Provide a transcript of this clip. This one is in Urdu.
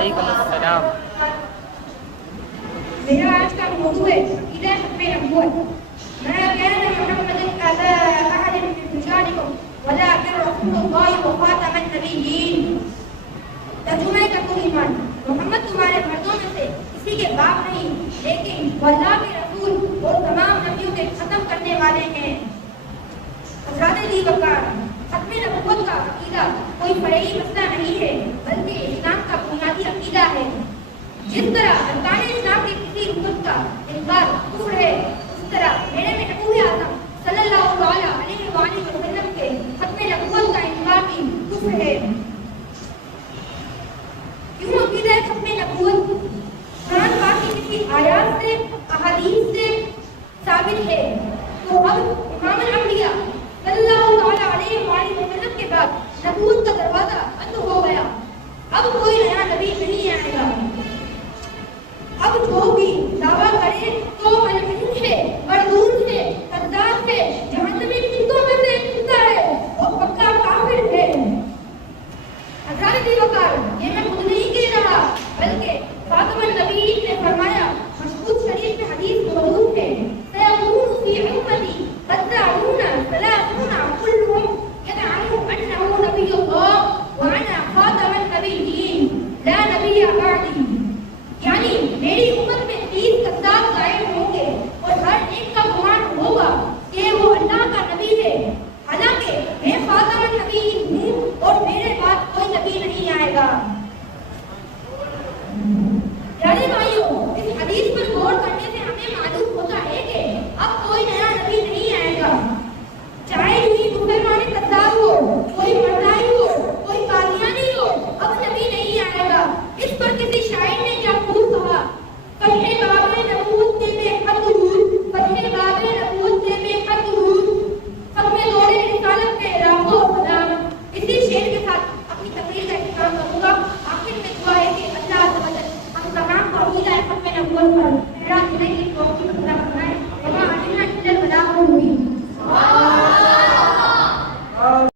وعلیکم السلام۔ میرا آج کا موضوع ہے عقیدہ ختم نبوت۔ ما كان محمد أبا أحد من رجالكم ولكن رسول الله وخاتم النبيين۔ ترجمہ تقوی ایمان، محمد تمہارے مردوں میں سے کسی کے باپ نہیں، لیکن وہ اللہ کے رسول اور تمام نبیوں کے ختم کرنے والے ہیں۔ حضرت علی وقار، ختم نبوت کا عقیدہ کوئی فرعی مسئلہ نہیں ہے بلکہ اسلام کا بنیادی عقیدہ ہے۔ جس طرح ارکان اسلام کی کسی رکن کا انکار کفر ہے، اس طرح میرے نبی اعظم صلی اللہ علیہ وآلہ وسلم کے ختم نبوت کا انکار بھی کفر ہے۔ کیوں عقیدہ ختم نبوت؟ قرآن پاک کی کسی آیات سے، احادیث سے ثابت ہے، تو اب امام الانبیاء صلی اللہ علیہ وآلہ وسلم کے بعد نبوت کا دروازہ بند ہو گیا۔ اب کوئی نیا نبی نہیں آئے گا۔ اب جو بھی دعویٰ کرے تو ملحد ہے، مردود ہے، قذاب ہے، جہنمی کتوں میں سے کتا ہے اور پکا کافر ہے۔ حضرت علی وقار، یہ میں خود نہیں کہہ رہا بلکہ خاتم النبیین نے فرمایا، مشہور شریف میں حدیث موجود ہے، سیکون فی امتی قطاعون ثلاثون کلهم یدعون انہ نبی اللہ وانا خاتم النبیین لا نبی بعدی۔ یعنی میری امت میں 30 کذاب ظاہر ہوں گے اور ہر ایک کا گمان ہوگا کہ وہ اللہ کا نبی ہے، حالانکہ میں خاتم النبیین ہوں اور میرے بعد کوئی نبی نہیں آئے گا۔ پیارے بھائیوں، اس حدیث پر غور کرنے سے ہمیں معلوم ہوتا ہے کہ اب کوئی نیا نبی نہیں آئے گا، چاہے کوئی مسلمان کذاب ہو، کوئی مردائی ہو، کوئی قادیانی ہو، اب نبی نہیں آئے گا۔ اس پر کسی شاعر نے کیا خوب کہا، فتح باب نبوت سے بے حد حدود، فتح باب نبوت سے بے حد حدود، ختم دور رسالت میں لاکھوں سلام۔ اسی شعر کے ساتھ اپنی تقریر کا اختتام کروں گا۔ آخر میں دعا ہے کہ اللہ عز و جل ہم تمام کو عقیدہ ختم نبوت پر میرا زندگی کو